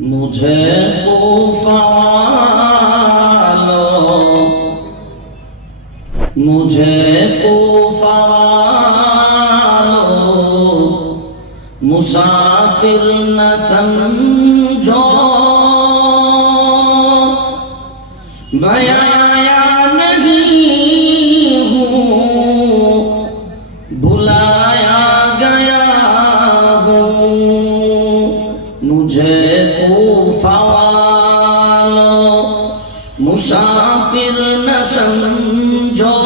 मुझे पुकारो मुझे पुकारो मुसाफिर न समझो मैं आया नहीं हूँ बुलाया गया हूँ मुझे पुकारो मुसाफिर न समझो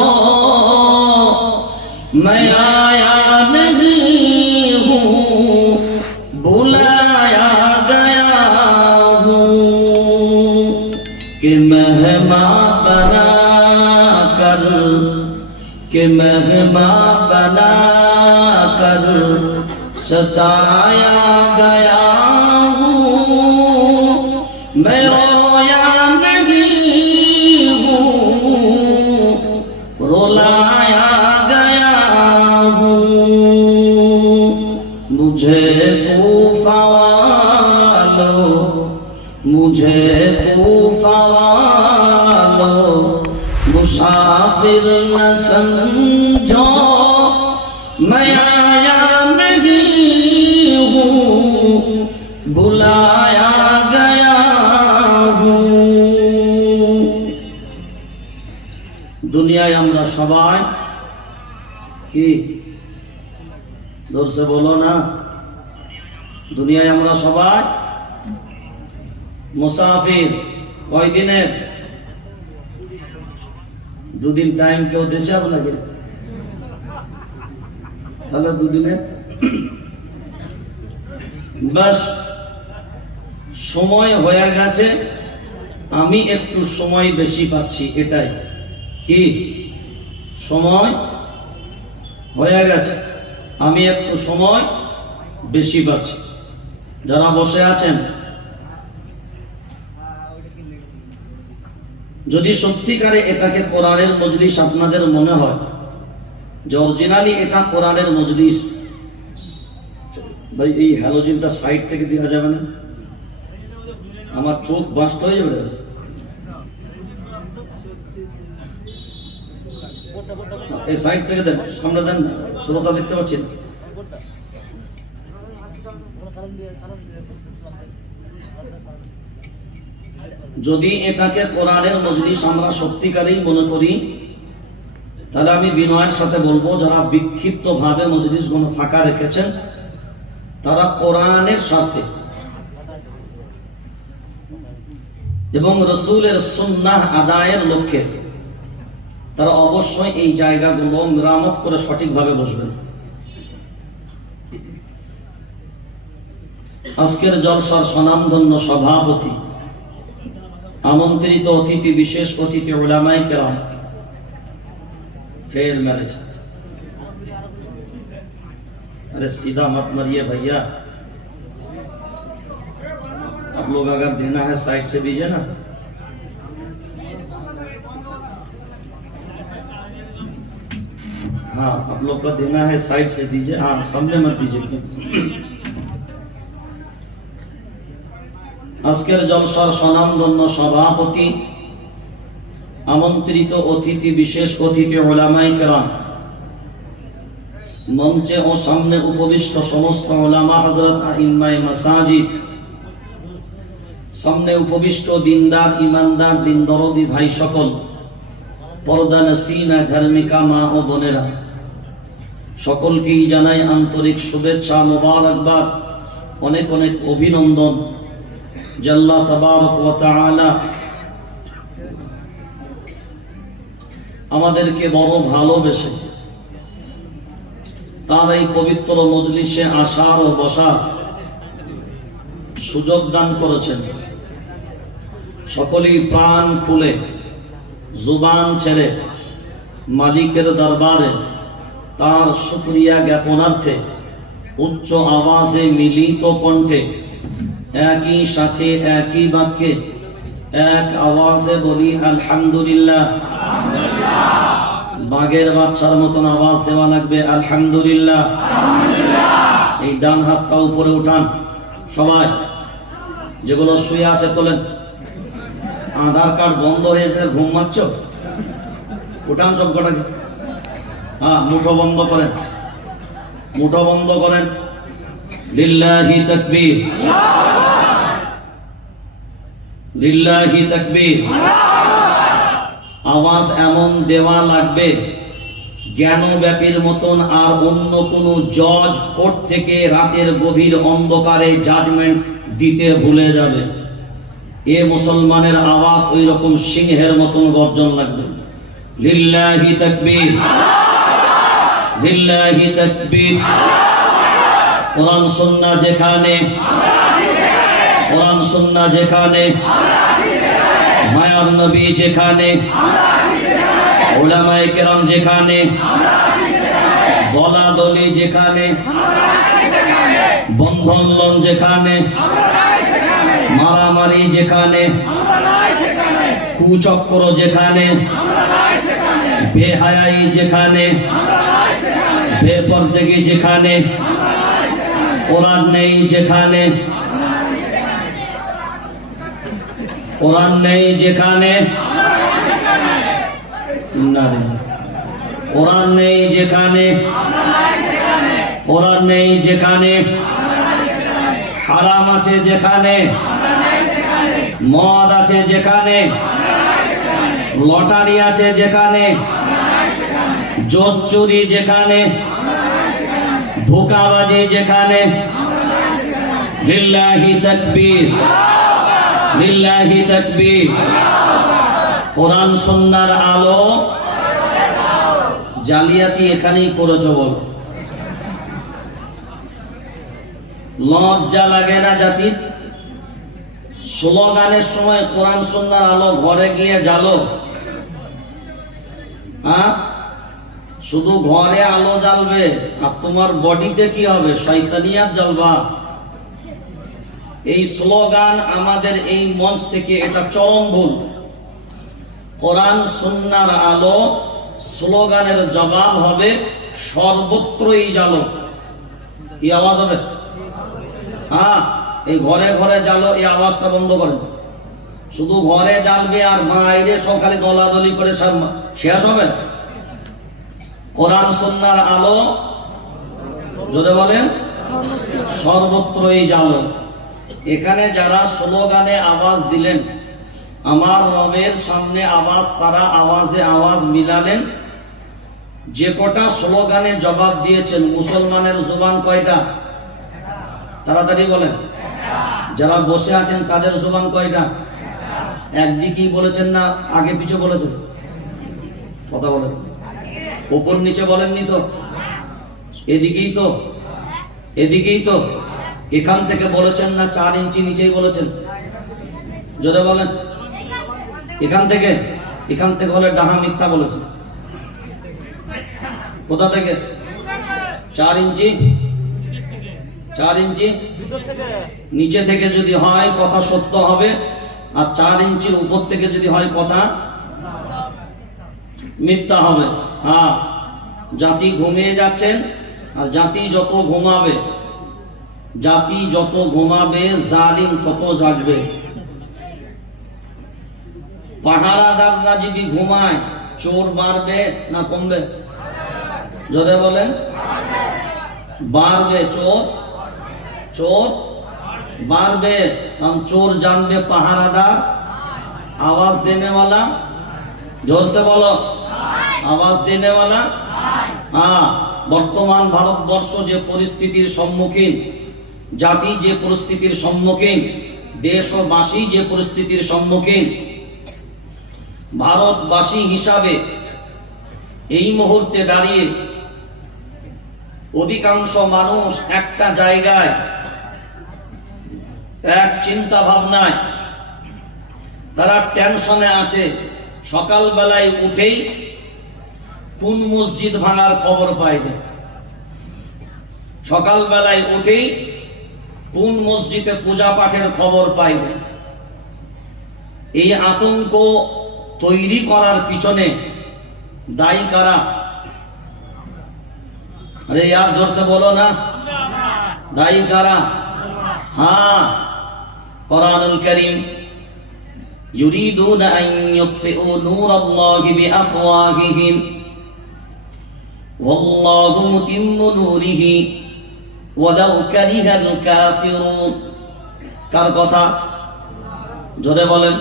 मैं आया नहीं हूँ बुलाया गया हूँ कि मेहमान बना कर सताया गया हूँ मैं रोया नहीं हूँ रुलाया गया हूँ मुझे पुकारो मुसाफिर न समझो मैं आया नहीं हूँ बुलाया गया हूँ दुनियाয় আমরা সবাই কি জোর से বলো না দুনিয়ায় আমরা সবাই মুসাফির কয় দিনের দুদিন টাইম কেউ দেশে আপনাকে তাহলে দুদিনের বাস সময় হয়ে গেছে আমি একটু সময় বেশি পাচ্ছি এটাই কি সময় হয়ে গেছে আমি একটু সময় বেশি পাচ্ছি যারা বসে আছেন যদি সত্যিকারে এটাকে কোরআনের মজলিস আপনাদের মনে হয় যে অরিজিনালি এটা কোরআনের মজলিস ভাই এই হ্যালোজিনটা সাইড থেকে দেওয়া যাবে না আমার চোখ বাস্ট হয়ে যাবে এই সাইড থেকে দেন সামনে দেন শ্রোতা দেখতে পাচ্ছেন যদি এটাকে কোরআনের মজলিস আমরা সত্যিকারেই মনে করি তাহলে আমি বিনয়ের সাথে বলবো যারা বিক্ষিপ্ত ভাবে মজলিস গুলো ফাঁকা রেখেছেন তারা কোরআনের সাথে এবং রাসূলের সুন্নাহ আদায়ের লক্ষ্যে তারা অবশ্যই এই জায়গাগুলো মেরামত করে সঠিকভাবে বসবেন আজকের জলসার স্বনামধন্য সভাপতি আমন্ত্রিত অতিথি বিশেষ অতিথি উলামায়ে কেরাম फेल मैरिज अरे सीधा मत मरिए भैया आप लोग अगर देना है साइड से दीजिए ना हाँ आप लोग को देना है साइड से दीजिए हाँ सामने मत दीजिए আজকের জলসার স্বনামধন্য সভাপতি আমন্ত্রিত অতিথি বিশেষ অতিথি উলামায়ে কেরাম মঞ্চে ও সামনে উপবিষ্ট সমস্ত উলামা হযরত আইম্মায়ে মাসাজিদ সামনে উপবিষ্ট দিনদার ইমানদার দিন দরদি ভাই সকল পর্দা নসিনা ধার্মিকা মা ও বোনেরা সকলকেই জানাই আন্তরিক শুভেচ্ছা মোবারকবাদ অনেক অনেক অভিনন্দন আল্লাহ তাবারক ওয়া তাআলা আমাদেরকে বড় ভালোবেসে তার এই পবিত্র মজলিসে আসার ও বসার সুযোগ দান করেছেন সকলেই প্রাণ খুলে জুবান ছেড়ে মালিকের দরবারে তার শুকরিয়া জ্ঞাপনার্থে উচ্চ আওয়াজে মিলিত কণ্ঠে একই সাথে একই বাক্যে এক আওয়াজে বলি আলহামদুলিল্লাহ বাগের বাচ্চার মতন আওয়াজ দেওয়া লাগবে আলহামদুলিল্লাহ এই ডান হাতটা উপরে উঠান সবাই যেগুলো শুয়ে আছে তোলেন। আধার কার্ড বন্ধ হয়েছে, ঘুম মারছ, উঠান সব কটাকে। হ্যাঁ, মুঠো বন্ধ করেন, মুঠো বন্ধ করেন। লিল্লাহি তাকবীর, লিল্লাহি তাকবীর। আওয়াজ এমন দেওয়া লাগবে জ্ঞানব্যাপীর মতন, আর অন্য কোন জজ কোর্ট থেকে রাতের গভীর অন্ধকারে জাজমেন্ট দিতে ভুলে যাবে। এ মুসলমানের আওয়াজ ওই রকম সিংহের মতন গর্জন লাগবে। লিল্লাহি তাকবীর, লিল্লাহি তাকবীর। কোরআন সুন্নাহ যেখানে, কোরআন সুন্নাহ যেখানে, মায়ার নবী যেখানে, উলামায়ে কেরাম যেখানে, দলাদলি যেখানে, বন্ধন যেখানে, মারামারি যেখানে, কুচক্র যেখানে, বেহায়াই যেখানে, বেপরদেগি যেখানে, কোরআন নেই যেখানে, কোরআন নেই যেখানে, কোরআন নেই যেখানে, কোরআন নেই যেখানে, হারাম আছে যেখানে, মদ আছে যেখানে, লটারি আছে যেখানে, জোত চুরি যেখানে, ধোঁকাবাজি যেখানে। লিল্লাহি তাকবীর, লিল্লাহি তাকবীর। কোরআন সুন্নাহর আলো জালিয়াতি এখানেই করেছো বল। লজ্জা লাগে না জাতি? স্লোগানের সময় কোরআন সুন্নাহর আলো ঘরে গিয়ে জ্বালো। হ্যাঁ, শুধু ঘরে আলো জ্বালবে আর তোমার বডিতে কি হবে? শয়তানিয়াত জ্বালবা। এই স্লোগান আমাদের এই মঞ্চ থেকে এটা চরম ভুল। কোরআন সুন্নাহর আলো স্লোগানের জবাব হবে সর্বত্রই জ্বালো। কি আওয়াজ হবে? হ্যাঁ, এই ঘরে ঘরে জ্বালো, এই আওয়াজটা বন্ধ করেন। শুধু ঘরে জ্বালবে আর বাইরে সব খালি দলাদলি করে সব শেষ হবে। কোরআন সুন্নাহর আলো জোরে বলেন সর্বত্রই জ্বালো। এখানে যারা স্লোগানে আওয়াজ দিলেন, আমার রবের সামনে আওয়াজ, তারা আওয়াজে আওয়াজ মিলালেন। যে কটা স্লোগানে জবাব দিয়েছেন, মুসলমানের জবান কয়টা? তাড়াতাড়ি বলেন। যারা বসে আছেন তাদের জবান কয়টা? একদিকেই বলেছেন না আগে পিছু বলেছেন? কথা বলেন। উপর নিচে বলেননি তো? এদিকেই তো, এদিকেই তো। এখান থেকে বলেছেন না 4 ইঞ্চি নিচেই বলেছেন? জোরে বলেন। এখান থেকে, এখান থেকে হলে ডাহা মিথ্যা বলেছে। কোথা থেকে? 4 ইঞ্চি, 4 ইঞ্চি নিচে থেকে যদি হয় কথা সত্য হবে, আর 4 ইঞ্চির উপর থেকে যদি হয় কথা মিথ্যা হবে। হ্যাঁ, জাতি ঘুমিয়ে যাচ্ছেন, আর জাতি যত ঘুমাবে, জাতি যত ঘুমাবে জালিম তত জাগবে। পাহারাদাররা যদি ঘুমায়, চোর বাড়বে না কমবে? জোরে বলেন। বাড়বে। চোর, চোর বাড়বে, কারণ চোর জানবে পাহারাদার आवाज देने वाला, जोर से बोलो, आवाज देने वाला। हाँ, बर्तमान भारतवर्ष जे परिस्थितिर सम्मुखीन, जाति जे परिस्थितिर सम्मुखीन, देशवासी जे परिस्थितिर सम्मुखीन, भारतवासी हिसाबे এই মুহূর্তে দাঁড়িয়ে অধিকাংশ মানুষ একটা জায়গায় এক চিন্তা ভাবনায় তারা টেনশনে আছে। সকাল বেলায় উঠেই কোন মসজিদ ভাঙার খবর পাইবে, সকাল বেলায় উঠেই কোন মসজিদে পূজা পাঠের খবর পাইবে। এই আতঙ্ক তৈরি করার পিছনে दाई करा। अरे यार जोर से बोलो ना, दाई करा। हाँ, কোরআনুল কারীম ইউরিদুনা আন ইউতফিউ নূরাল্লাহি বিআফওয়াহিহিম ওয়াল্লাহু মুতিম্মু নূরিহি ওয়ালাউ কারিহাল কাফিরুন। কার কথা? জোরে বলেন।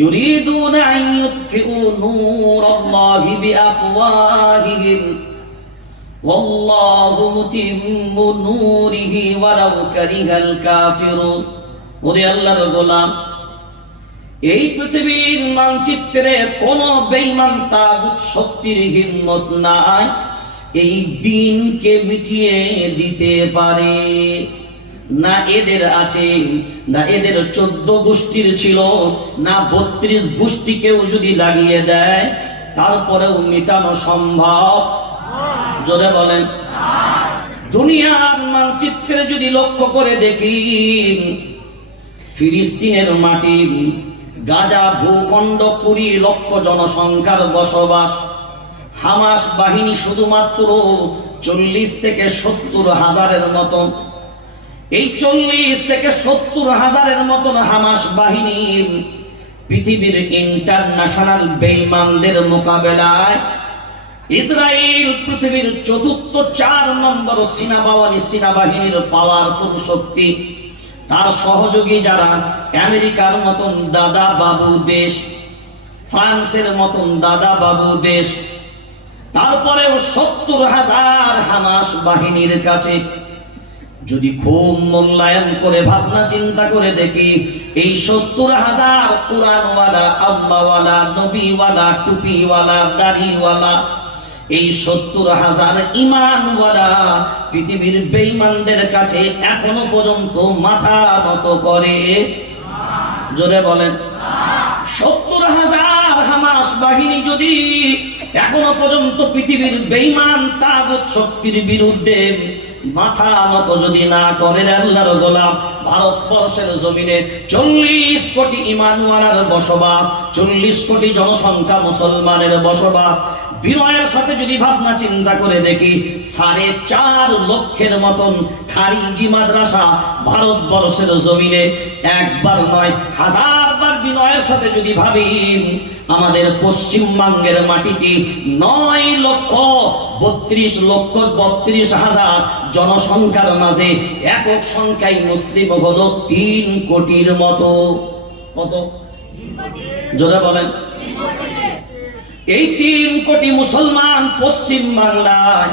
ইউরিদুনা আন ইউতফিউ নূরাল্লাহি বিআফওয়াহিহিম ওয়াল্লাহু মুতিম্মু নূরিহি ওয়ালাউ কারিহাল কাফিরুন। ওরে আল্লাহর গোলাম, এই পৃথিবীর মানচিত্রে কোন বেঈমান তাগুত শক্তির হিম্মত নাই এই দিনকে মিটিয়ে দিতে পারে না। এদের আছে না, এদের 14 গোষ্ঠীর ছিল না, 32 গোষ্ঠীকেও যদি লাগিয়ে দেয় তারপরেও মিটানো সম্ভব। জোরে বলেন। দুনিয়ার মানচিত্রে যদি লক্ষ্য করে দেখি, ফিলিস্তিনের মাটি, গাজা ভূখণ্ড 20 লক্ষ জনসংখ্যার বসবাস। হামাস বাহিনী শুধুমাত্র 40 থেকে 70 হাজারের মতন। এই 40 থেকে 70 হাজারের মতন হামাস বাহিনী পৃথিবীর ইন্টারন্যাশনাল বেঈমানদের মোকাবেলায় ইসরায়েল পৃথিবীর 4 নম্বর সেনাবাহিনীর পাওয়ারফুল শক্তি। তার সহযোগী যারা আমেরিকার মতন দাদা বাবু দেশ, ফ্রান্সের মতন দাদা বাবু দেশ, তারপরেও 70,000 হামাস বাহিনীর কাছে। যদি খুব মূল্যায়ন করে ভাবনা চিন্তা করে দেখি, এই 70,000 কোরআনওয়ালা, আল্লাহওয়ালা, নবীওয়ালা, টুপিওয়ালা, দাড়িওয়ালা, এই 70,000 ঈমানওয়ালা পৃথিবীর বেঈমানদের কাছে এখনো পর্যন্ত মাথা নত করে। জোরে বলেন। 70,000 হামাস বাহিনী যদি এখনো পর্যন্ত পৃথিবীর বেঈমান তাগুত শক্তির বিরুদ্ধে মাথা নত যদি না করে, আল্লাহর গোলাম, ভারতবর্ষের জমিনে 40 কোটি ঈমানওয়ালার বসবাস, 40 কোটি জনসংখ্যা মুসলমানের বসবাস। বিনয়ের সাথে যদি ভাবনা চিন্তা করে দেখি, 4.5 লক্ষের মতন খারিজি মাদ্রাসা ভারতবর্ষের জমিনে। একবার নয়, হাজারবার বিনয়ের সাথে যদি ভাবি, আমাদের পশ্চিমবঙ্গের মাটিতে 9,32,32,000 জনসংখ্যার মাঝে একক সংখ্যায় মুসলিম হলো 3 কোটির মতো। কত? জোরে বলেন। এই 3 কোটি মুসলমান পশ্চিম বাংলায়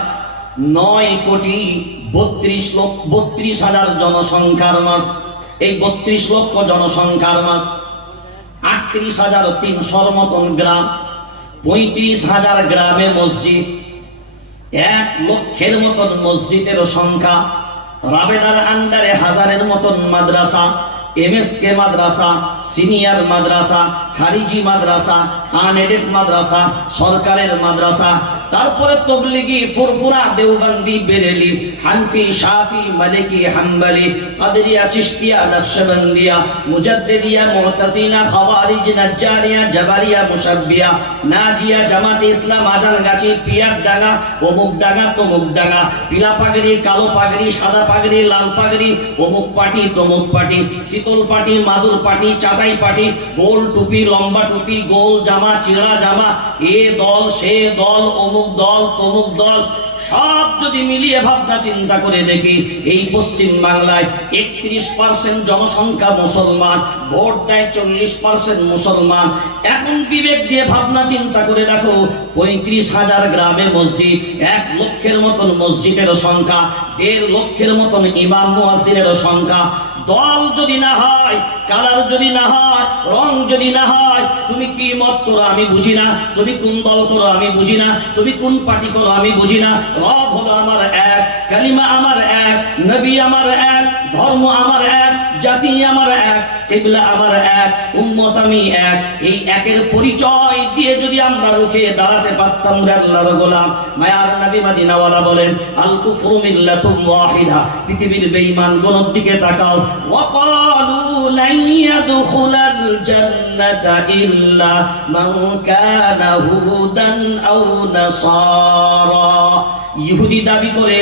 9,32,32,000 জনসংখ্যার মাঝ, এই 32 লক্ষ জনসংখ্যার মাঝ 38,300 মতন গ্রাম, 35,000 গ্রামে মসজিদ, 1 লক্ষের মতন মসজিদের সংখ্যা, রাবেদার আন্ডারে 1000-এর মতন মাদ্রাসা, এমএসকে মাদ্রাসা, সিনিয়র মাদ্রাসা, খারিজি মাদ্রাসা, আনএডেড মাদ্রাসা, সরকারের মাদ্রাসা, তারপরে তবলিগি, ফুরফুরা, দেওবন্দি, বেরেলি, হানফি, শাফি, মালিকি, হাম্বলি, কাদরিয়া, চিশতিয়া, নকশবন্দিয়া, মুজাদ্দিদিয়া, মু'তাজিলা, খাওয়ারিজ, নাজ্জারিয়া, জাবারিয়া, মুশাব্বিয়া, নাজিয়া, জামাতে ইসলাম, আজানগাছি, পিয়ারডাঙ্গা, অমুকডাঙ্গা, তমুকডাঙ্গা, পিলা পাগড়ি, কালো পাগড়ি, সাদা পাগড়ি, লাল পাগড়ি, অমুক পার্টি, তমুক পার্টি, শীতল পার্টি, মাদুর পার্টি, চাটাই পার্টি, গোল টুপি, লম্বা টুপি, গোল জামা, চিড়া জামা, এ দল সে দল, অমুক দল তমুক দল, সব যদি মিলিয়ে ভাবনা চিন্তা করে দেখি, এই পশ্চিম বাংলায় 31% জনসংখ্যা মুসলমান, ভোট দেয় 40% মুসলমান। এখন বিবেক দিয়ে ভাবনা চিন্তা করে দেখো, 35,000 গ্রামে মসজিদ, 1 লক্ষের মতন মসজিদের সংখ্যা, 1.5 লক্ষের মতন ইমাম মুয়াজ্জিনের সংখ্যা। দল যদি না হয়, কালার যদি না হয়, রং যদি না হয়, তুমি কি মত করো আমি বুঝি না, তুমি কোন দল করো আমি বুঝি না, তুমি কোন পার্টি করো আমি বুঝি না। রব হলো আমার এক, কালিমা আমার এক, নবী আমার এক, ধর্ম আমার এক, জাতি আমার এক, কিবলা আমার এক, উম্মত আমি এক। এই একের পরিচয় দিয়ে যদি আমরা রুখে দাঁড়াতে পারতাম, আল্লাহর গোলাম, মায়ার নবী মদিনাওয়ালা বলেন, আল কুফরু মিল্লাতুন ওয়াহিদা, পৃথিবীর বেঈমান গুলোর দিকে তাকাও। ওয়াকালু লান ইয়াদখুলাল জান্নাতা ইল্লা মান কানা হুদান আও নাসারা। ইহুদি দাবি করে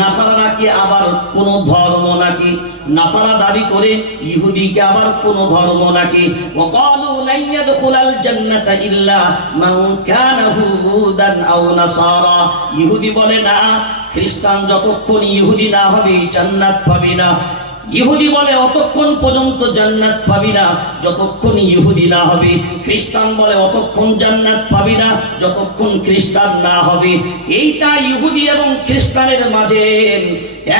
নাসারা নাকি আবার কোন ধর্ম নাকি? নাসারা দাবি করে ইহুদিকে আবার কোন ধর্ম নাকি? ওয়াকালু লা ইয়াদখুলাল জান্নাতা ইল্লা মান কানা হুদান আও নাসারা। ইহুদি বলে না, খ্রিস্টান যতক্ষণ ইহুদি না হবে জান্নাত পাবে না। ইহুদি বলে অতক্ষণ পর্যন্ত জান্নাত পাবি না যতক্ষণ ইহুদি না হবে। খ্রিস্টান বলে অতক্ষণ জান্নাত পাবি না যতক্ষণ খ্রিস্টান না হবে। এইটা ইহুদি এবং খ্রিস্টানের মাঝে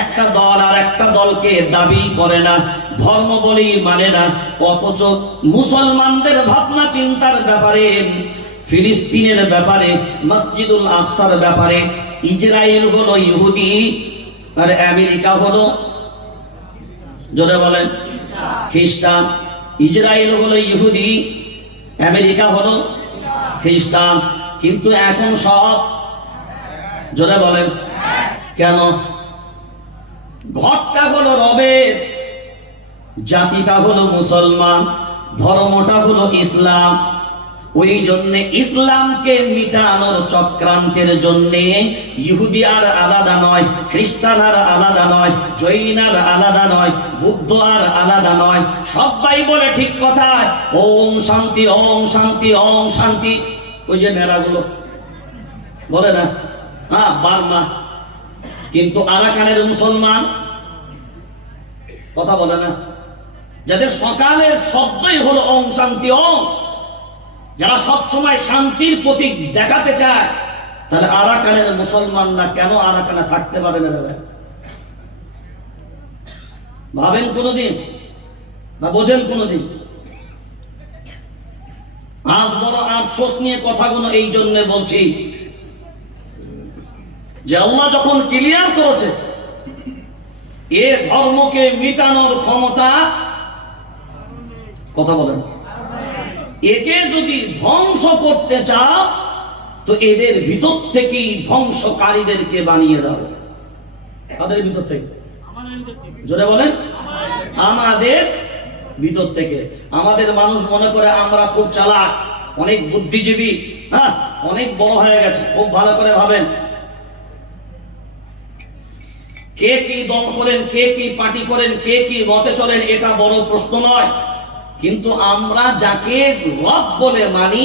একটা দল আর একটা দলকে দাবি করে না, ধর্ম বলেই মানে না। অথচ মুসলমানদের ভাবনা চিন্তার ব্যাপারে, ফিলিস্তিনের ব্যাপারে, মসজিদুল আকসার ব্যাপারে, ইসরায়েল হলো ইহুদি আর আমেরিকা হলো, জোরে বলেন, খ্রিস্টান। ইসরায়েল হলো ইহুদি, আমেরিকা হলো খ্রিস্টান। কিন্তু এখন সব, জোরে বলেন, কেন? ঘরটা হলো রবের, জাতিটা হলো মুসলমান, ধর্মটা হলো ইসলাম। ওই জন্য ইসলামকে মিটানোর চক্রান্তের জন্য ইহুদি আর আলাদা নয়, খ্রিস্টান আর আলাদা নয়, জৈন আর আলাদা নয়, বুদ্ধ আর আলাদা নয়। সবাই বলে ঠিক কথা, ওম শান্তি, ওম শান্তি, ওম শান্তি। ওই যে মেলাগুলো বলে না, হ্যাঁ, বার্মা। কিন্তু আরাকানের মুসলমান কথা বলে না, যাদের সকালের শব্দই হলো ওম শান্তি ওম, যারা সব সময় শান্তির প্রতীক দেখাতে চায়, তাহলে আরাকানের মুসলমানরা কেন আরাকানে থাকতে পারে না? ভাবেন কোনদিন না বোঝেন কোনদিন? আজ বড় আফসোস নিয়ে কথাগুলো এই জন্য বলছি যে আল্লাহ যখন ক্লিয়ার করেছে এ ধর্মকে মিটানোর ক্ষমতা, কথা বলেন, একে যদি ধ্বংস করতে চাও তো এদের ভিতর থেকেই ধ্বংসকারীদেরকে বানিয়ে দাও। তাদের ভিতর থেকে, জোরে বলেন, আমাদের ভিতর থেকে। আমাদের মানুষ মনে করে আমরা খুব চালাক, অনেক বুদ্ধিজীবী, হ্যাঁ, অনেক বড় হয়ে গেছে। খুব ভালো করে ভাবেন, কে কি দল করেন, কে কি পার্টি করেন, কে কি মতে চলেন, এটা বড় প্রশ্ন নয়। কিন্তু আমরা যাকে রব বলে মানি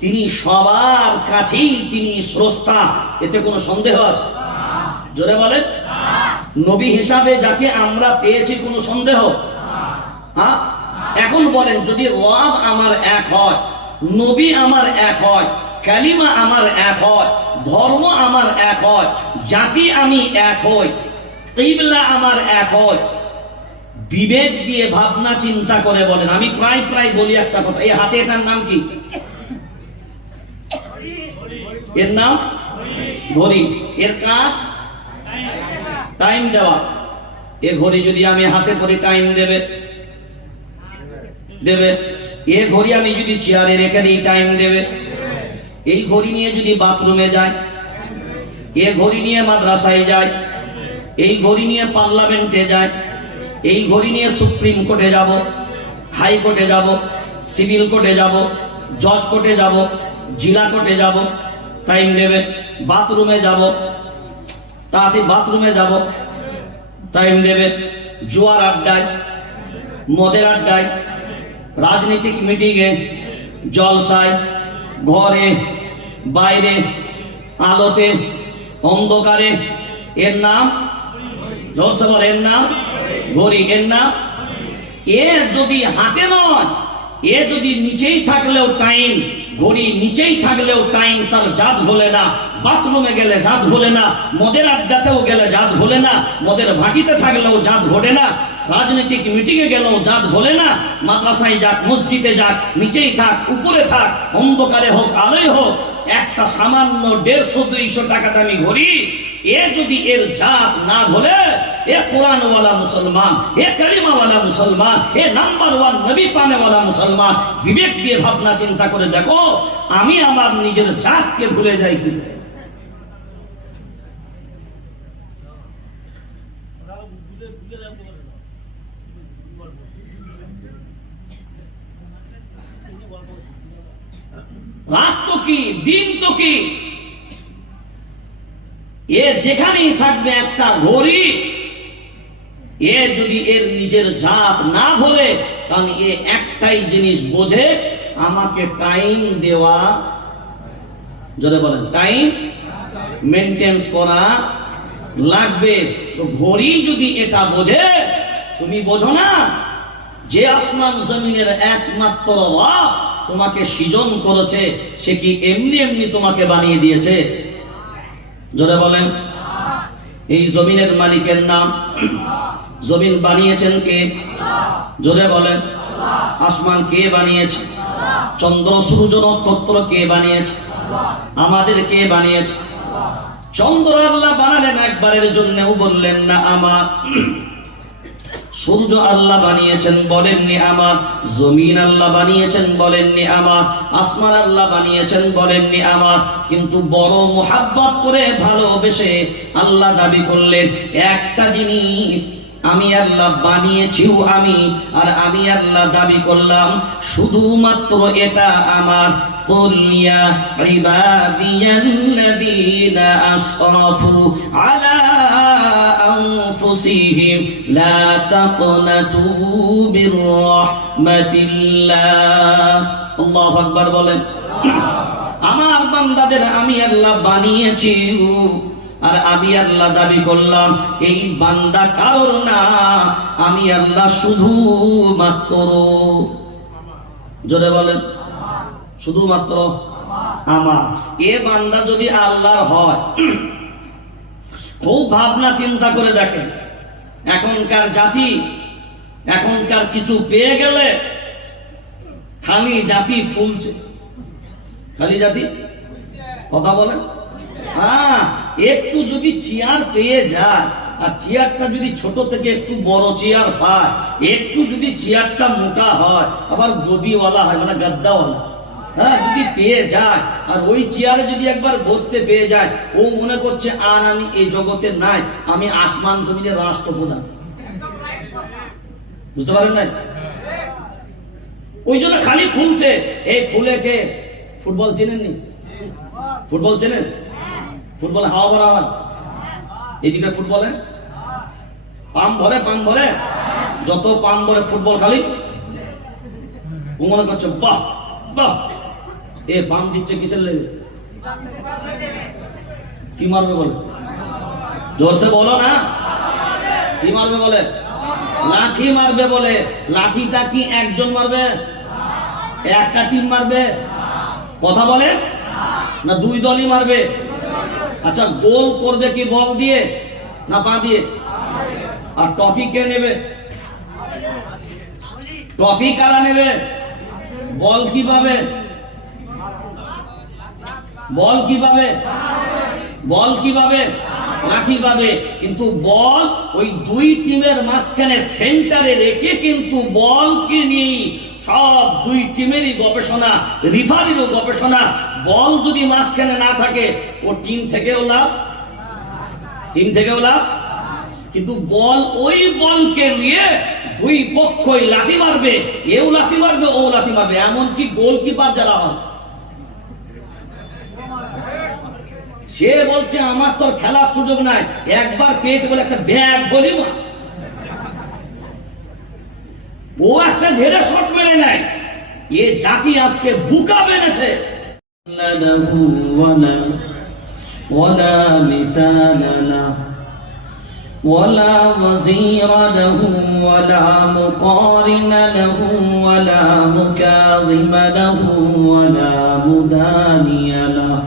তিনি সবার কাছেই তিনি স্রষ্টা, এতে কোনো সন্দেহ আছে? জোরে বলেন, নবী হিসাবে যাকে আমরা পেয়েছি কোনো সন্দেহ? হ্যাঁ। এখন বলেন, যদি রব আমার এক হয়, নবী আমার এক হয়, কালিমা আমার এক হয়, ধর্ম আমার এক হয়, জাতি আমি এক হই, কিবলা আমার এক হয়, বিবেক দিয়ে ভাবনা চিন্তা করে বলেন। আমি প্রায় বলি একটা কথা, এই হাতে এটার নাম কি? এর নাম ঘড়ি। এর কাজ টাইম দেওয়া। এ ঘড়ি যদি আমি হাতে পরে টাইম দেবে। এ ঘড়ি আমি যদি চেয়ারে রেখে দিই টাইম দেবে। এই ঘড়ি নিয়ে যদি বাথরুমে যায়, এ ঘড়ি নিয়ে মাদ্রাসায় যায়, এই ঘড়ি নিয়ে পার্লামেন্টে যায়, এই ঘড়ি নিয়ে সুপ্রিম কোর্টে যাব, হাইকোর্টে যাব, সিভিল কোর্টে যাব, জজ কোর্টে যাব, জেলা কোর্টে যাব, টাইম দেবে। বাথরুমে যাব, তাতে বাথরুমে যাব, টাইম দেবে। জোয়ার আড্ডায়, মদের আড্ডায়, রাজনৈতিক মিটিংয়ে, জলসায়, ঘরে, বাইরে, আলোতে, অন্ধকারে, এর নাম জলসা বলে, এর নাম ঘড়ি, এর নাম। এ যদি হাতে নয়, এ যদি নিচেই থাকলেও টাইম, ঘড়ি নিচেই থাকলেও টাইম, তার জাত ভোলে না। বাথরুমে গেলে জাত ভোলে না, মদের আড্ডাতেও গেলে জাত ভোলে না, মদের ভাটিতে থাকলেও জাত ভোলে না, রাজনৈতিক মিটিং এ গেলেও জাত ভোলে না। মাদ্রাসায় যাক, মসজিদে যাক, নিচেই থাক, উপরে থাক, অন্ধকারে হোক, আলোয় হোক, একটা সামান্য 150-200 টাকা দামি ঘড়ি, এ যদি এর জাত না ভোলে, এ কোরআনওয়ালা মুসলমান, এ কালিমাওয়ালা মুসলমান, এ নাম্বার 1 নবী পানেওয়ালা মুসলমান। বিবেক দিয়ে ভাবনা চিন্তা করে দেখো, আমি আমার নিজের জাতকে ভুলে যাই কি? রাত তো কি, দিন তো কি, এ যেখানেই থাকবে একটা ঘড়ি, এ যদি এর নিজের জাত না ধরে, কারণ এ একটাই জিনিস বোঝে, আমাকে টাইম দেওয়া, জোরে বলেন, টাইম মেনটেন্স করা লাগবে। তো ঘড়ি যদি এটা বোঝে, তুমি বোঝো না যে আসমান জমিনের একমাত্র রব তোমাকে সৃজন করেছে, সে কি এমনি এমনি তোমাকে বানিয়ে দিয়েছে? জোরে বলেন। এই জমিনের মালিকের নাম, জমিন বানিয়েছেন কে? জোরে বলেন। আসমান কে বানিয়েছে? চন্দ্র সূর্য নক্ষত্র কে বানিয়েছে? আমাদের কে বানিয়েছে? চন্দ্র আল্লাহ বানালেন একবারের জন্যও বললেন না আমার। সূর্য আল্লাহ বানিয়েছেন, বলেননি আমার। জমিন আল্লাহ বানিয়েছেন, বলেননি আমার। আসমান আল্লাহ বানিয়েছেন, বলেননি আমার। কিন্তু বড় মোহাব্বত করে ভালোবেসে আল্লাহ দাবি করলেন একটা জিনিস, আমি আল্লাহ বানিয়েছিও আমি, আর আমি আল্লাহ দাবি করলাম শুধুমাত্র এটা আমার। قل يا عبادي الذين أسرفوا على أنفسهم لا تقنطوا من رحمة الله। الله أكبر বলেন। আমার বান্দাদের আমি আল্লাহ বানিয়েছি, আর আমি আল্লাহ দাবি করলাম এই বান্দা কারোর না, আমি আল্লাহ শুধুমাত্র, জোরে বলেন, শুধুমাত্র আমার। এ বান্দা যদি আল্লাহর হয়, খুব ভাবনা চিন্তা করে দেখেন, এখনকার জাতি, এখনকার কিছু পেয়ে গেলে খালি জাতি ফুলছে, খালি জাতি, কথা বলেন। হ্যাঁ, একটু যদি চেয়ার পেয়ে যায়, আর চেয়ারটা যদি ছোট থেকে একটু বড় চেয়ার পায়, একটু যদি চেয়ারটা মোটা হয়, আবার গদিওয়ালা হয়, মানে গাদ্দাওয়ালা, হ্যাঁ, যদি পেয়ে যায়, আর ওই চেয়ারে যদি একবার বসতে পেয়ে যায়, ও মনে করছে আর আমি এই জগতে নাই, আমি আসমান জমিনের রাষ্ট্রপ্রধান। বুঝতে পারেন না? ওই জন্য খালি ফুলছে। এই ফুলে কে? ফুটবল চেনেননি? ফুটবল চেনেন? ফুটবল হাওয়া ভরা হয়, এদিকে ফুটবলে পাম ভরে, পাম ভরে, যত পাম ভরে ফুটবল খালি ও মনে করছে বাহ বাহ, এ পাম দিচ্ছে কিসের লেগে? কি মারবে বলে? জোরসে বলো না, কি মারবে বলে? লাঠি মারবে বলে। লাঠিটা কি একজন মারবে? একটা টিম মারবে? কথা বলে না, দুই দলই মারবে? আচ্ছা, গোল করবে কি বল দিয়ে না পা দিয়ে? আর ট্রফি কে নেবে? ট্রফি কারা নেবে? বল কিভাবে? বল কিভাবে? বল কিভাবে? লাঠি পাবে। কিন্তু বল ওই দুই টিমের মাঝখানে সেন্টারে রেখে, কিন্তু বলকে নিয়ে সব দুই টিমেরই গবেষণা, রিফারিরও গবেষণা। বল যদি মাঝখানে না থাকে, ও টিম থেকেও লাভ, টিম থেকেও লাভ। কিন্তু বল, ওই বলকে নিয়ে দুই পক্ষই লাথি মারবে, এও লাথি মারবে, ও লাথি মারবে। এমনকি গোলকিপার যারা হয়, সে বলছে আমার তো খেলার সুযোগ নাই, একবার পেয়েছে বলে একটা ব্যাগ বলি মা, ও একটা ঝেড়ে শট মেরে নাই। এ জাতি আজকে বুকা বেড়েছে। ولا مثال له ولا وزير له ولا مقارن له ولا مكاظم له ولا مداني له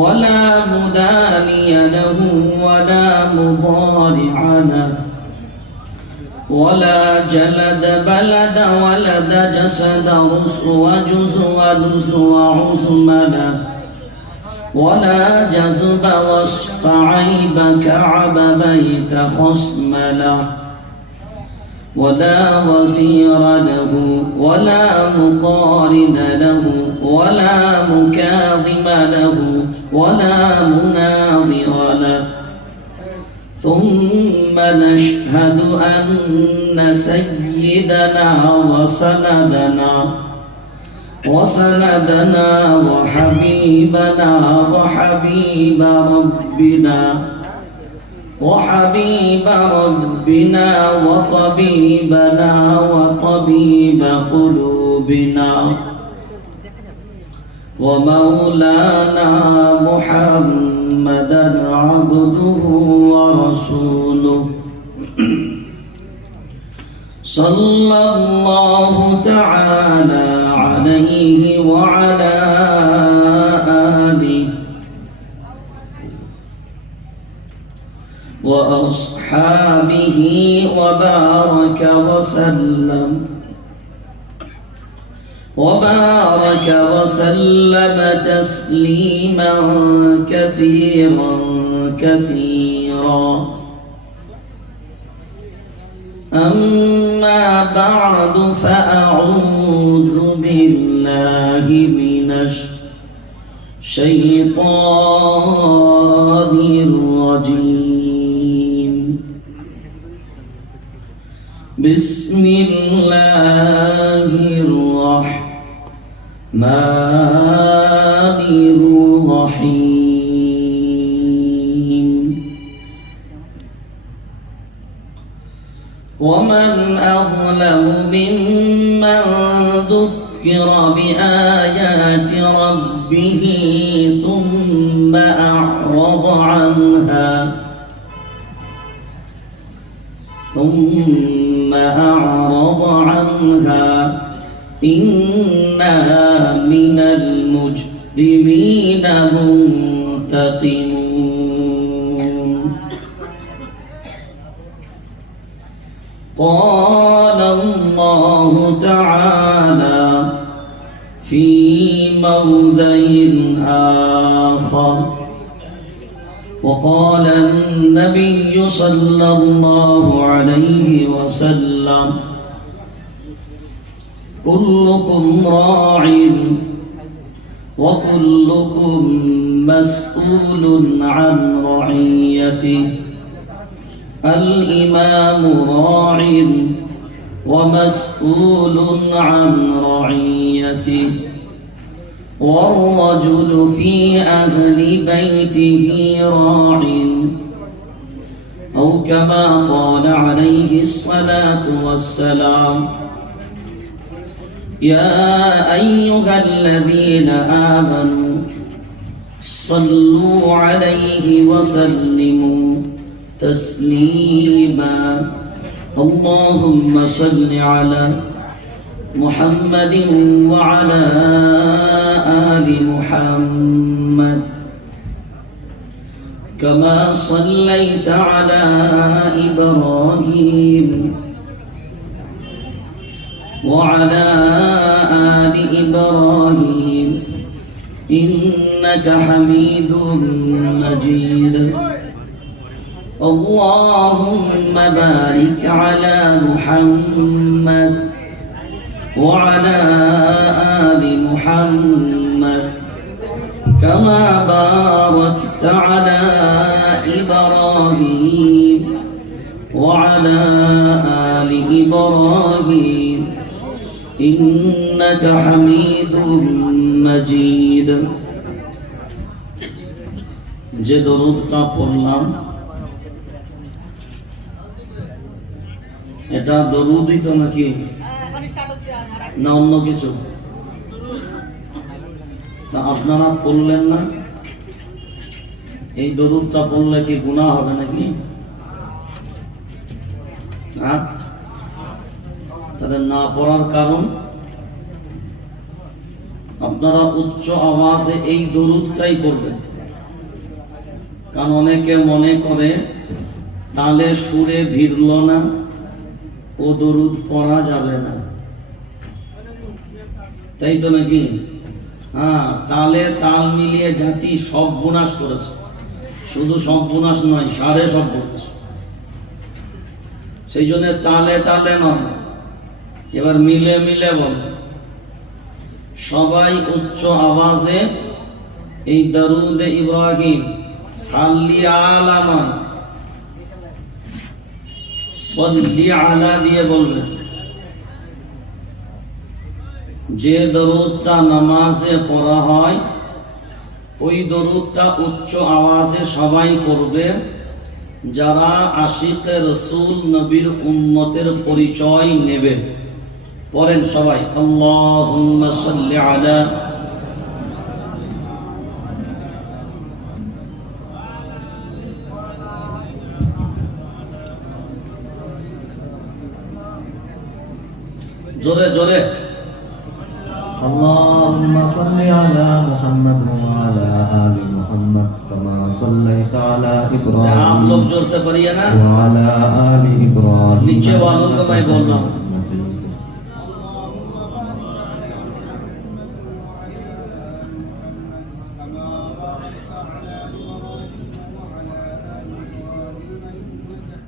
ولا مداني له ولا مضارع له ولا جلد بلد ولد جسد وجز ودز وعزم له ولا جذب وصف عيب كعب بيت خصم له ولا وزير له ولا مقارن له ولا مكاظم له ولا مناظر له ثم نشهد أن سيدنا وسندنا وسندنا وحبيبنا وحبيب ربنا وطبيبنا وطبيب قلوبنا ومولانا محمدا عبده ورسوله صلى الله تعالى عليه وعلى آله وأصحابه وبارك وسلم تسليما كثيرا أما بعد فأعوذ بالله من الشيطان الرجيم بسم الله الرحمن الرحيم ومن أظلم ممن ذكر بآيات ربه ثم أعرض عنها إنا من المجرمين منتقمون قال الله تعالى في موضع آخر وقال النبي صلى الله عليه وسلم كلكم راع وكلكم مسؤول عن رعيته الإمام راع ومسؤول عن رعيته والرجل في أهل بيته راع أو كما قال عليه الصلاة والسلام يا أيها الذين آمنوا صلوا عليه وسلموا تسليما اللهم صل على محمد وعلى آل محمد كما صليت على إبراهيم وعلى آل إبراهيم إنك حميد مجيد اللهم بارك على محمد وعلى آل محمد كما باركت على إبراهيم وعلى آل إبراهيم إنك حميد مجيد যে দরুদটা পড়লাম এটা দরুদই তো নাকি না অন্য কিছু না আপনারা পড়লেন না এই দরুদটা পড়লে কি গুনাহ হবে নাকি না তাদের না পড়ার কারণ আপনারা উচ্চ আওয়াজে এই দরুদটাই পড়বেন কারণ অনেকে মনে করে তালে সুরে ভিড়ল না ও দরুদ পড়া যাবে না তাই তো নাকি হ্যাঁ তালে তাল মিলিয়ে জাতি সব গুনাশ করেছে শুধু সব গুনাশ নয় সাড়ে সব করেছে সেই জন্য তালে তালে নয় এবার মিলে মিলে বলে সবাই উচ্চ আওয়াজে এই দরুদে ইব্রাহিম সাল্লি আলা নয় সাল্লি আলা দিয়ে বলবেন যে দরুদটা নামাজে পড়া হয় ওই দরুদটা উচ্চ আওয়াজে সবাই পড়বে যারা আশিকে রসুল নবীর উম্মতের পরিচয় নেবে। পড়েন সবাই, আল্লাহুম্মা সাল্লি আলা। জোরে জোরে, اللهم صل على محمد وعلى آل محمد كما صليت على आप إبراهيم लोग जोर से पढ़िए ना, وعلى آل إبراهيم नीचे वालों को मैं बोल रहा हूँ।